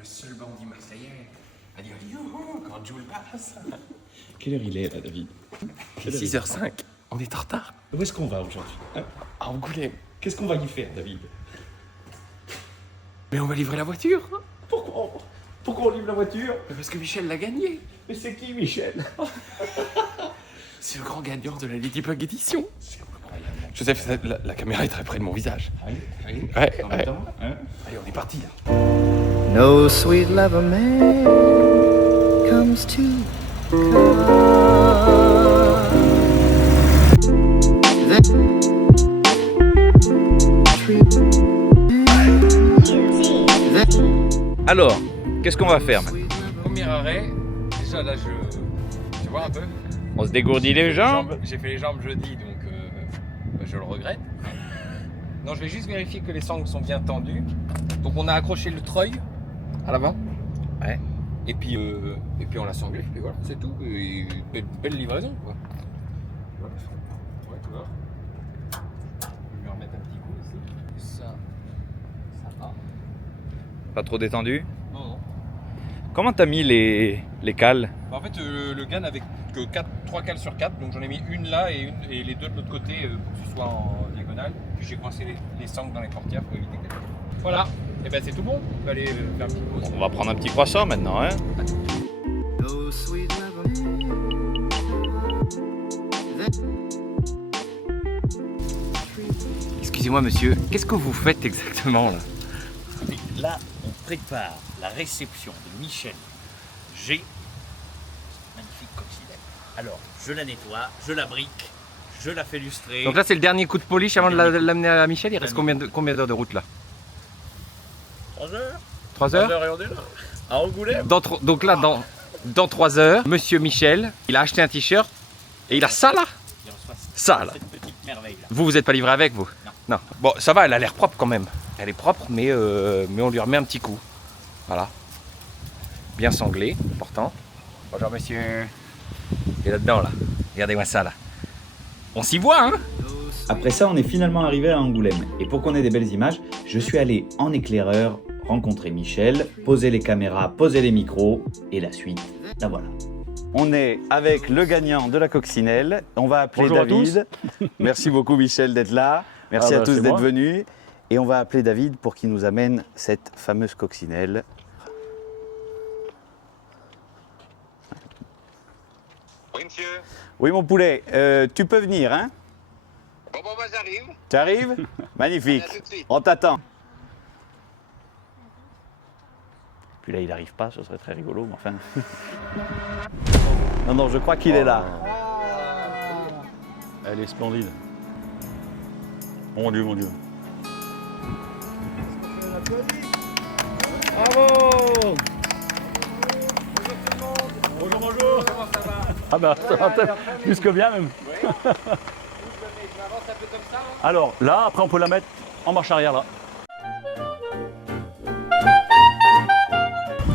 le seul bandit marseillais à dire youhou quand Jules passe. Quelle heure il est là, David? 6h05, on est en retard. Où est-ce qu'on va aujourd'hui? À Angoulême. Qu'est-ce qu'on va y faire, David? Mais on va livrer la voiture. Pourquoi on livre la voiture? Parce que Michel l'a gagné. Mais c'est qui, Michel? C'est le grand gagnant de la Ladybug Edition. Joseph, la caméra est très près de mon visage. Allez, Ouais, en ouais. même temps, hein? Allez, on est parti là. No sweet lover man comes to Alors, qu'est-ce qu'on va faire maintenant? Premier arrêt, déjà là tu vois un peu. On se dégourdit les jambes. J'ai fait les jambes jeudi donc je le regrette. Non, je vais juste vérifier que les sangles sont bien tendues. Donc on a accroché le treuil à l'avant. Ouais. Et puis on l'a sanglé, et voilà, c'est tout. Et belle livraison quoi. Voilà. Ouais, tu vois. Je vais lui remettre un petit coup ici. Ça va. Pas trop détendu. Non, non. Comment t'as mis les cales? Bah, en fait, le gun n'avait que 3 cales sur 4, donc j'en ai mis une là et les deux de l'autre côté pour que ce soit en diagonale. Puis j'ai coincé les sangles dans les portières pour éviter qu'elles. Voilà, et ben c'est tout bon. On va aller faire un petit pause. On va prendre un petit croissant maintenant, hein? no sweet lover Excusez-moi monsieur, qu'est-ce que vous faites exactement là? Là, on prépare la réception de Michel G. Magnifique coccinelle. Alors, je la nettoie, je la brique, je la fais lustrer. Donc là c'est le dernier coup de polish avant de l'amener à Michel. Il reste combien d'heures de route là? 3 heures. 3 heures? 3 heures et on est là. À Angoulême. Donc là dans 3 heures, monsieur Michel, il a acheté un t-shirt et il a ça là? Il reçoit Ça là. cette petite merveille là. Vous êtes pas livré avec vous? Non. Bon, ça va, elle a l'air propre quand même. Elle est propre, mais on lui remet un petit coup. Voilà. Bien sanglé, important. Bonjour monsieur. Et là-dedans là, regardez-moi ça là. On s'y voit hein? Après ça, on est finalement arrivé à Angoulême. Et pour qu'on ait des belles images, je suis allé en éclaireur rencontrer Michel, poser les caméras, poser les micros, et la suite, la voilà. On est avec le gagnant de la coccinelle. On va appeler Bonjour à David. Merci beaucoup Michel d'être là. Merci Ah à bah, tous c'est d'être moi. venus. Et on va appeler David pour qu'il nous amène cette fameuse coccinelle. Oui, monsieur. Oui mon poulet, tu peux venir, hein? Bon, bah, j'arrive. Tu arrives? Magnifique. À tout de suite. On t'attend. Puis là, il n'arrive pas, ce serait très rigolo, mais enfin. Non, non, je crois qu'il est là. Elle est splendide. Mon Dieu, mon Dieu. Bravo! Bonjour, bonjour. Comment ça va? Ah bah ça va plus que bien même. Alors là, après on peut la mettre en marche arrière là.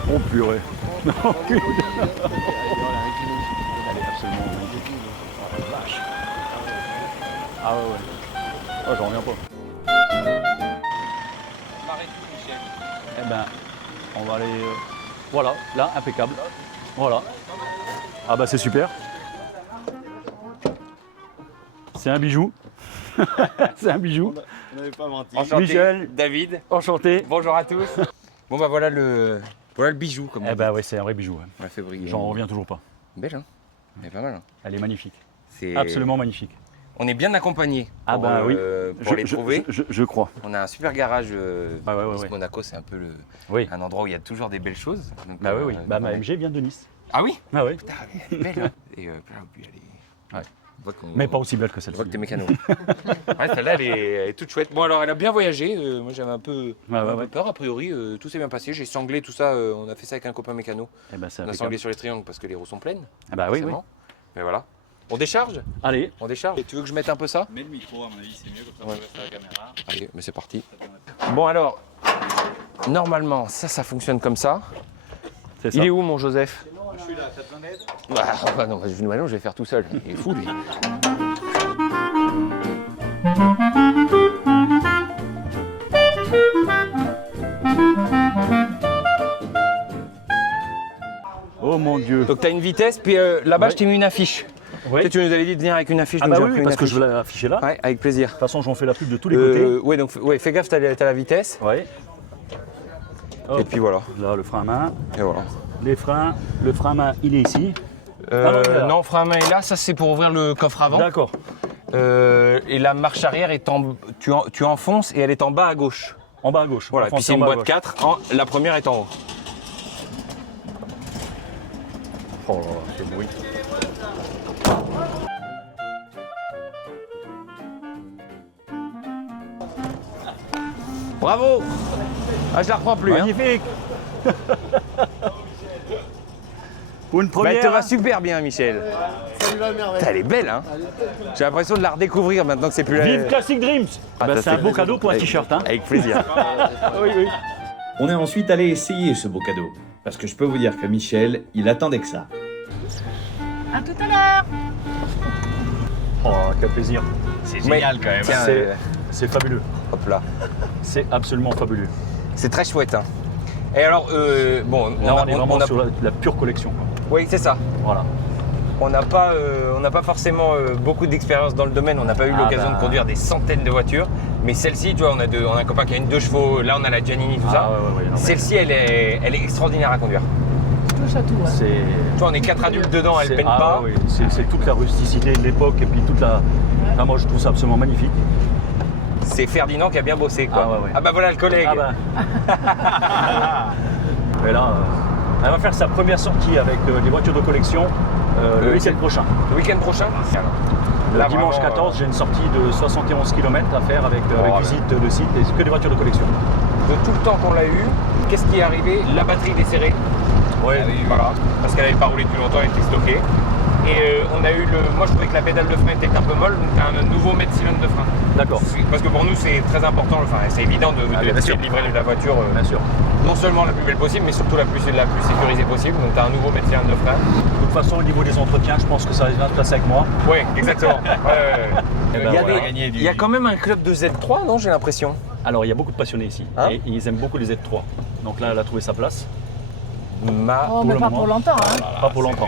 Oh purée. Non, elle est absolument magnifique. Oh la vache. Ah ouais ouais. Oh j'en reviens pas. Eh ben, on va aller. Voilà, là, impeccable. Voilà. Ah bah c'est super. C'est un bijou. C'est un bijou. On n'avait pas menti. Enchanté, Michel. David. Enchanté. Bonjour à tous. Bon bah voilà le bijou comme on Eh dit. ben ouais, c'est un vrai bijou. Ouais. On l'a fait briller. J'en reviens toujours pas. Belle hein? Elle est pas mal hein? Elle est magnifique. C'est Absolument magnifique. On est bien accompagné Ah pour, bah oui. pour les trouver. Je crois. On a un super garage. Ah ouais, ouais, Nice ouais. Monaco, c'est un peu Oui. un endroit où il y a toujours des belles choses. Donc, Bah oui, oui. Bah ma on est- MG vient de Nice. Ah oui? Ah oui. Putain, elle est belle. Hein? Et là, puis elle est. Ouais. On voit qu'on- Mais pas aussi belle que on celle-ci. voit que t'es mécano. Ouais, celle-là, elle est toute chouette. Bon, alors, elle a bien voyagé. Moi, j'avais un peu, Ouais, ouais, un peu ouais. peur. A priori, tout s'est bien passé. J'ai sanglé tout ça. On a fait ça avec un copain mécano. Eh ben c'est On a impeccable. sanglé sur les triangles parce que les roues sont pleines. Ah bah oui, oui. forcément. Mais voilà. On décharge? Allez. On décharge. Et tu veux que je mette un peu ça? Mets le micro, à mon avis, c'est mieux comme ça. Ouais. La caméra. Allez, mais c'est parti. Bon, alors, normalement, ça fonctionne comme ça. C'est ça. Il est où, mon Joseph? Je suis là, t'as besoin d'aide? Bah non, je vais faire tout seul. Il est fou, lui. Oh mon Dieu. Donc tu as une vitesse, puis là-bas Ouais. je t'ai mis une affiche. Ouais. Tu sais, tu nous avais dit de venir avec une affiche, Ah donc bah j'ai oui, pris une parce que affiche. je voulais afficher là. De Ouais, avec plaisir. toute façon, j'en fais la pub de tous les côtés. Ouais, donc ouais, fais gaffe, t'as la vitesse. Ouais. Hop, Et puis voilà. là, le frein à main. Et voilà. Les freins. Le frein à main, il est ici. non, il est là. Non, frein à main est là, ça c'est pour ouvrir le coffre avant. D'accord. Et la marche arrière est tu enfonces et elle est en bas à gauche. En bas à gauche. Voilà, Enfoncé puis c'est en une bas à boîte gauche. 4, la première est en haut. Oh là là, ce bruit. Bravo. Ah, je la reprends plus. Hein. Magnifique. Pour une Bah, première. elle te va super bien, Michel. Putain, elle est belle, hein. J'ai l'impression de la redécouvrir maintenant que c'est plus la... Vive Classic Dreams. Ah, Bah, ça c'est un fait beau plaisir. cadeau pour un t-shirt. Hein. Avec plaisir. Oui, oui. On est ensuite allé essayer ce beau cadeau. Parce que je peux vous dire que Michel, il attendait que ça. À tout à l'heure. Oh, quel plaisir. C'est Mais- génial quand même. Tiens, C'est fabuleux. hop là. C'est absolument fabuleux. C'est très chouette, hein. Et alors, bon, Là, on est vraiment on a... sur la pure collection. Oui, c'est ça. Voilà. On n'a pas forcément beaucoup d'expérience dans le domaine. On n'a pas eu Ah l'occasion bah. de conduire des centaines de voitures. Mais celle-ci, tu vois, on a un copain qui a une 2 chevaux. Là, on a la Giannini, tout ça. ouais, non, mais Celle-ci, elle est extraordinaire à conduire. Touche à tout. Hein. c'est. Tu vois, on est 4 adultes dedans, elle c'est- peine ah, pas. oui, c'est toute la rusticité de l'époque et puis toute la. Ah, moi, je trouve ça absolument magnifique. C'est Ferdinand qui a bien bossé, quoi. Ah, ouais, ouais. Ah bah voilà le collègue. Ah bah. Et là, elle va faire sa première sortie avec des voitures de collection le week-end prochain. Le week-end prochain. Le Là, dimanche vraiment, 14, j'ai une sortie de 71 km à faire avec là. visite de site et que des voitures de collection. De tout le temps qu'on l'a eu, qu'est-ce qui est arrivé? La batterie desserrée. Ouais. Voilà. Parce qu'elle n'avait pas roulé depuis longtemps, elle était stockée. Et on a eu moi je trouvais que la pédale de frein était un peu molle, donc tu as un nouveau mètre cylindre de frein. D'accord. Parce que pour nous c'est très important, enfin c'est évident de bien d'essayer sûr. de livrer la voiture Bien sûr. non seulement la plus belle possible, mais surtout la plus sécurisée possible. Donc tu as un nouveau mètre cylindre de frein. De toute façon, au niveau des entretiens, je pense que ça va se passer avec moi. Oui, exactement. Eh ben, Il y a voilà. il y a quand même un club de Z3, non, j'ai l'impression. Alors, il y a beaucoup de passionnés ici. Hein Et ils aiment beaucoup les Z3. Donc là, elle a trouvé sa place. Oh, Pour mais le pas moment. pour longtemps. Hein. Pas pour longtemps.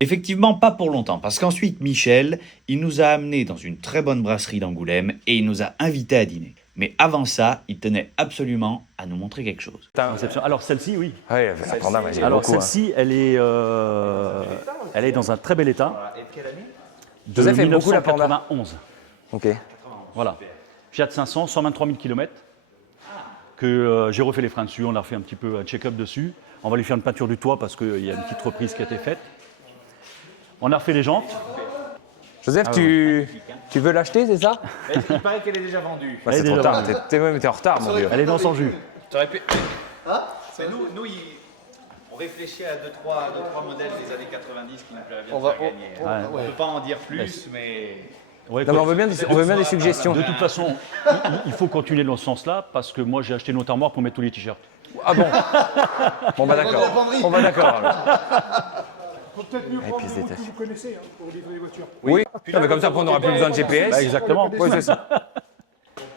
Effectivement, pas pour longtemps, parce qu'ensuite, Michel, il nous a amenés dans une très bonne brasserie d'Angoulême et il nous a invités à dîner. Mais avant ça, il tenait absolument à nous montrer quelque chose. Réception. Alors, celle-ci, oui. Oui, la Panda, j'aime Alors, beaucoup. Hein. celle-ci, elle est dans un très bel état. De Joseph aime beaucoup la Panda. 1991. Ok. Voilà. Fiat 500, 123 000 km. Que j'ai refait les freins dessus, on a refait un petit peu un check-up dessus. On va lui faire une peinture du toit parce qu'il y a une petite reprise qui a été faite. On a refait les jantes. Joseph, tu veux l'acheter, c'est ça? Il paraît qu'elle est déjà vendue. Bah, Elle c'est est trop déjà tard, vendue. t'es en retard, mon Dieu. Elle est dans son jus. Mais nous on réfléchit à 2-3 modèles des années 90 qui nous plairaient bien On de va- faire gagner. Ouais. On peut pas en dire plus, mais... Ouais, Non, mais quoi. on veut bien des suggestions. De toute façon, il faut continuer dans ce sens-là parce que moi j'ai acheté notre armoire pour mettre tous les t-shirts. Ah bon? Bon, bah d'accord. On va d'accord. alors. Faut peut-être mieux Et prendre puis, des c'est routes que des- vous connaissez hein, pour livrer les voitures. Oui, non, mais comme ça, après, on n'aura plus besoin de GPS. Bah, exactement. Oui, c'est ça.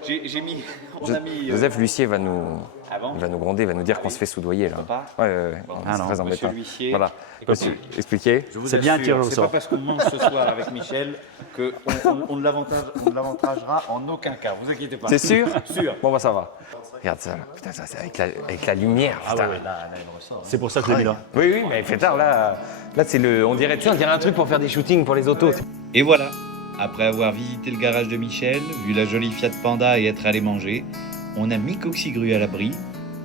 J'ai mis... On a mis... Joseph l'huissier va nous Avant. gronder, il va nous dire qu'on se fait soudoyer là. Pas. Ouais, Ah c'est non, très Monsieur embêtant. l'huissier. Voilà. Monsieur, expliquez. Je vous C'est bien un assure, tiré au c'est sort. pas parce qu'on mange ce soir avec Michel qu'on ne l'avantagera en aucun cas. Vous inquiétez pas. C'est sûr? Sûr. Bon, bah ça va. Regarde ça, là. Putain, ça, c'est avec la lumière. Putain. C'est pour ça que je l'ai mis là. Oui, oui, mais il fait tard là. Là, c'est le. On dirait un truc pour faire des shootings pour les autos. Et voilà, après avoir visité le garage de Michel, vu la jolie Fiat Panda et être allé manger, on a mis Coxigru à l'abri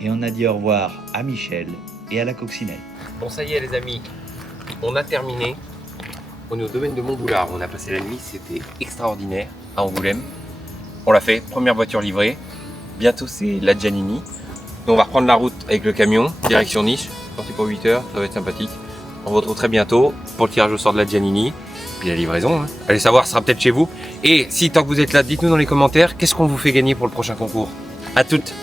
et on a dit au revoir à Michel et à la coccinelle. Bon, ça y est, les amis. On a terminé. On est au domaine de Montboulard. On a passé la nuit. C'était extraordinaire à Angoulême. On l'a fait. Première voiture livrée. Bientôt, c'est la Giannini. Nous, on va reprendre la route avec le camion, direction Nice. Parti pour 8 heures. Ça va être sympathique. On vous retrouve très bientôt pour le tirage au sort de la Giannini. Puis la livraison. Hein. Allez savoir, ce sera peut-être chez vous. Et si, tant que vous êtes là, dites-nous dans les commentaires qu'est-ce qu'on vous fait gagner pour le prochain concours. À toutes.